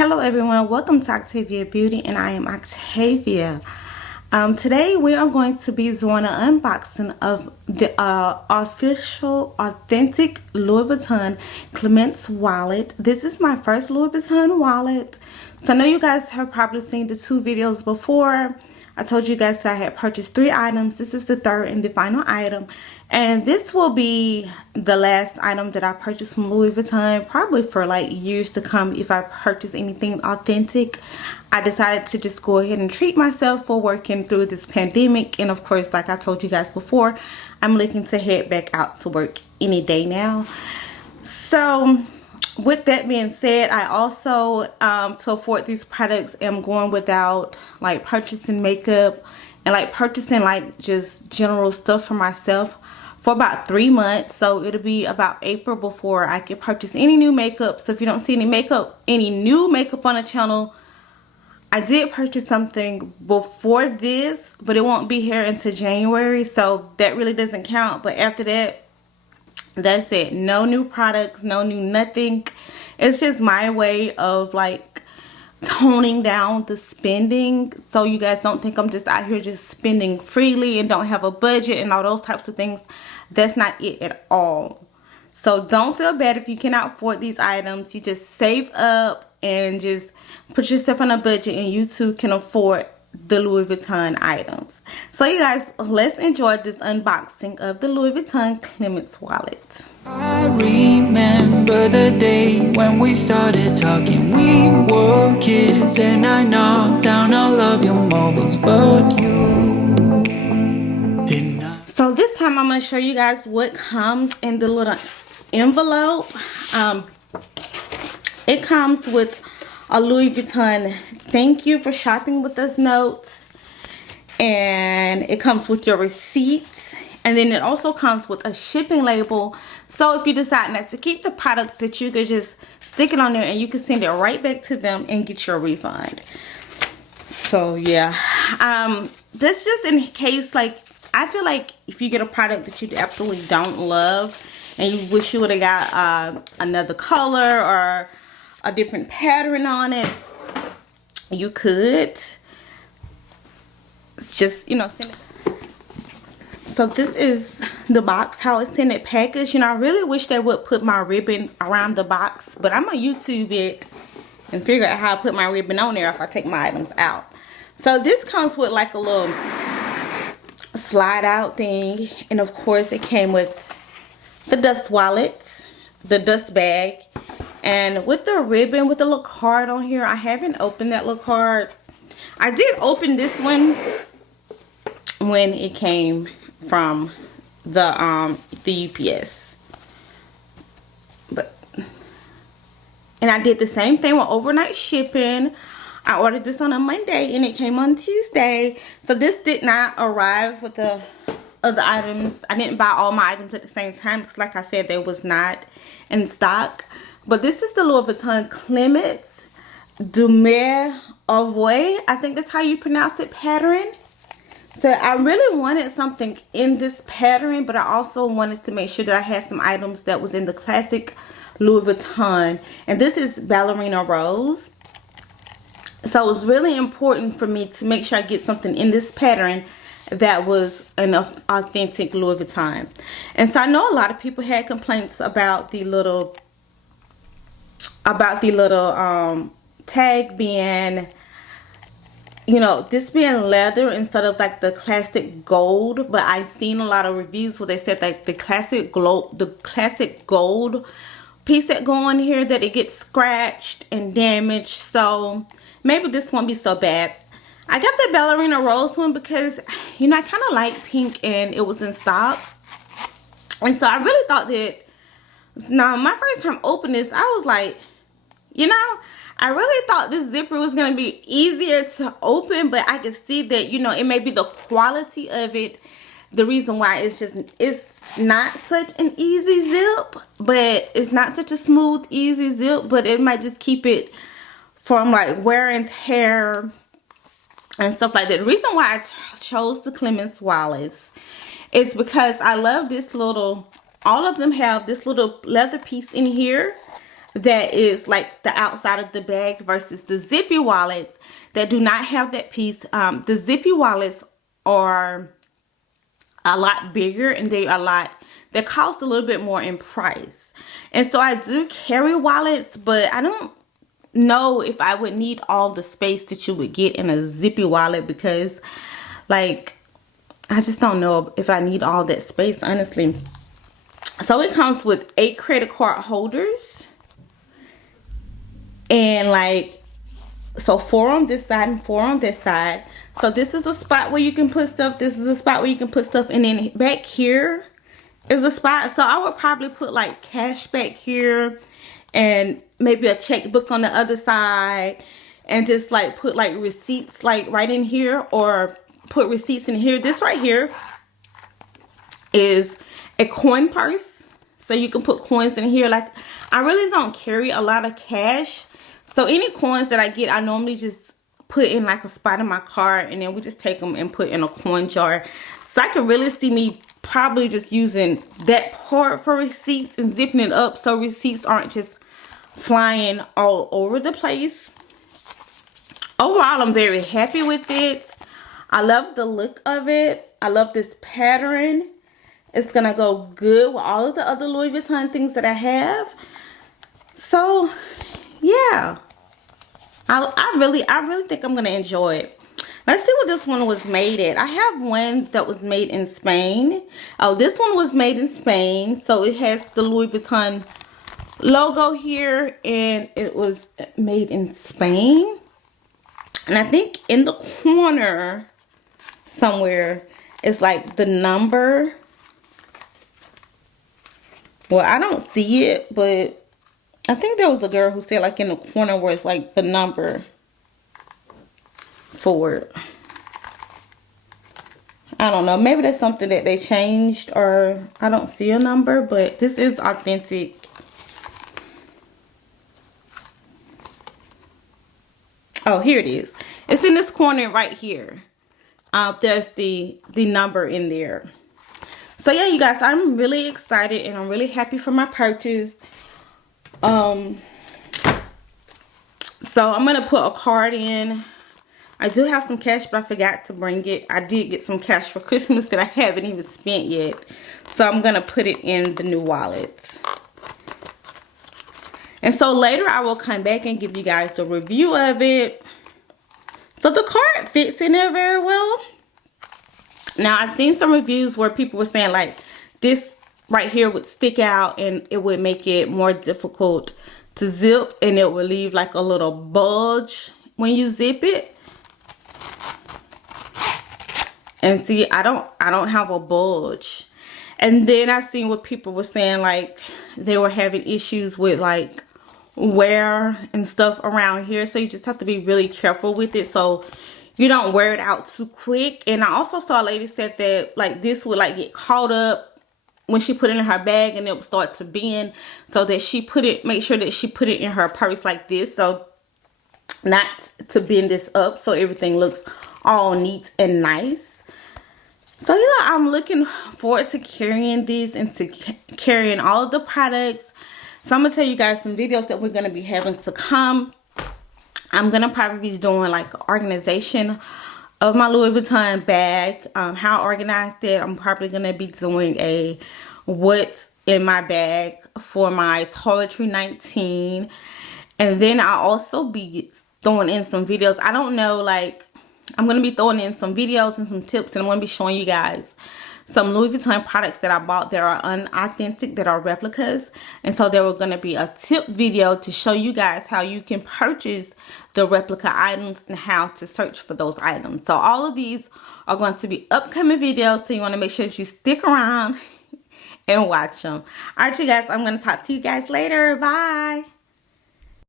Hello everyone, welcome to Octavia Beauty, and I am Octavia. Today we are going to be doing an unboxing of the official authentic Louis Vuitton Clemence wallet. This is my first Louis Vuitton wallet. So I know you guys have probably seen the two videos before. I told you guys that I had purchased 3 items. This is the third and the final item. And this will be the last item that I purchased from Louis Vuitton, probably for like years to come if I purchase anything authentic. I decided to just go ahead and treat myself for working through this pandemic. And of course, like I told you guys before, I'm looking to head back out to work any day now. So with that being said, I also to afford these products am going without like purchasing makeup and like purchasing like just general stuff for myself for about 3 months. So it'll be about April before I can purchase any new makeup. So if you don't see any new makeup on the channel, I did purchase something before this, but it won't be here until January, so that really doesn't count. But after that, that's it. No new products, no new nothing. It's just my way of like toning down the spending, so you guys don't think I'm just out here just spending freely and don't have a budget and all those types of things. That's not it at all. So don't feel bad if you cannot afford these items. You just save up and just put yourself on a budget, and you too can afford the Louis Vuitton items. So you guys, let's enjoy this unboxing of the Louis Vuitton Clemence wallet. I remember the day when we started talking. We were kids and I knocked down all of your mobiles, but you did not. So this time I'm going to show you guys what comes in the little envelope. It comes with a Louis Vuitton thank you for shopping with us note, and it comes with your receipt, and then it also comes with a shipping label. So if you decide not to keep the product, that you could just stick it on there and you can send it right back to them and get your refund. So yeah, this just in case, like, I feel like if you get a product that you absolutely don't love and you wish you would have got another color or a different pattern on it, you could just, you know, send it. So this is the box, how it's in it packaged. You know, I really wish they would put my ribbon around the box, but I'm gonna YouTube it and figure out how to put my ribbon on there if I take my items out. So this comes with like a little slide out thing, and of course it came with the dust wallet, the dust bag, and with the ribbon with the little card on here. I haven't opened that little card. I did open this one when it came from the UPS, and I did the same thing with overnight shipping. I ordered this on a Monday and it came on Tuesday. So this did not arrive with the other items. I didn't buy all my items at the same time because, like I said, they was not in stock. But this is the Louis Vuitton Clemence de Mer Envoy, I think that's how you pronounce it, pattern. So I really wanted something in this pattern, but I also wanted to make sure that I had some items that was in the classic Louis Vuitton. And this is Ballerina Rose. So it was really important for me to make sure I get something in this pattern that was an authentic Louis Vuitton. And so I know a lot of people had complaints about the little tag being, you know, this being leather instead of like the classic gold. But I've seen a lot of reviews where they said like the classic gold piece that go on here, that it gets scratched and damaged. So maybe this won't be so bad. I got the Ballerina Rose one because, you know, I kind of like pink and it was in stock. And so I really thought that, now my first time opening this, I was like, you know, I really thought this zipper was going to be easier to open, but I could see that, you know, it may be the quality of it, the reason why it's not such an easy zip, but it's not such a smooth, easy zip, but it might just keep it from like wear and tear and stuff like that. The reason why I chose the Clemence wallets is because I love this little, all of them have this little leather piece in here that is like the outside of the bag versus the zippy wallets that do not have that piece. The zippy wallets are a lot bigger and they cost a little bit more in price. And so I do carry wallets, but I don't know if I would need all the space that you would get in a zippy wallet, because like I just don't know if I need all that space, honestly. So it comes with 8 credit card holders, and like, so 4 on this side and 4 on this side. So this is a spot where you can put stuff, this is a spot where you can put stuff, and then back here is a spot. So I would probably put like cash back here and maybe a checkbook on the other side, and just like put like receipts like right in here, or put receipts in here. This right here is a coin purse, so you can put coins in here. Like, I really don't carry a lot of cash, so any coins that I get, I normally just put in like a spot in my car, and then we just take them and put in a coin jar. So I can really see me probably just using that part for receipts and zipping it up so receipts aren't just flying all over the place. Overall, I'm very happy with it. I love the look of it. I love this pattern. It's gonna go good with all of the other Louis Vuitton things that I have. So yeah, I really think I'm gonna enjoy it. Let's see what this one was made at. I have one that was made in Spain. Oh, this one was made in Spain, so it has the Louis Vuitton logo here, and it was made in Spain. And I think in the corner somewhere is like the number. Well, I don't see it, but I think there was a girl who said like in the corner where it's like the number for it. I don't know. Maybe that's something that they changed, or I don't see a number, but this is authentic. Oh, here it is. It's in this corner right here. There's the number in there. So yeah, you guys, I'm really excited and I'm really happy for my purchase. So I'm gonna put a card in. I do have some cash, but I forgot to bring it. I did get some cash for Christmas that I haven't even spent yet, so I'm gonna put it in the new wallet. And so later I will come back and give you guys a review of it. So the card fits in there very well. Now, I've seen some reviews where people were saying like this right here would stick out and it would make it more difficult to zip, and it would leave like a little bulge when you zip it. And see, I don't have a bulge. And then I seen what people were saying, like they were having issues with like wear and stuff around here, so you just have to be really careful with it so you don't wear it out too quick. And I also saw a lady said that like this would like get caught up when she put it in her bag, and it would start to bend, so that she make sure that she put it in her purse like this, so not to bend this up, so everything looks all neat and nice. So yeah, I'm looking forward to carrying this and to carrying all of the products. So I'm gonna tell you guys some videos that we're gonna be having to come. I'm gonna probably be doing like organization of my Louis Vuitton bag, how I organized it. I'm probably gonna be doing a what's in my bag for my toiletry 19, and then I'll also be throwing in some videos. I don't know, like I'm gonna be throwing in some videos and some tips, and I'm gonna be showing you guys some Louis Vuitton products that I bought that are unauthentic, that are replicas. And so there were going to be a tip video to show you guys how you can purchase the replica items and how to search for those items. So all of these are going to be upcoming videos, so you want to make sure that you stick around and watch them. All right, you guys, I'm going to talk to you guys later. Bye.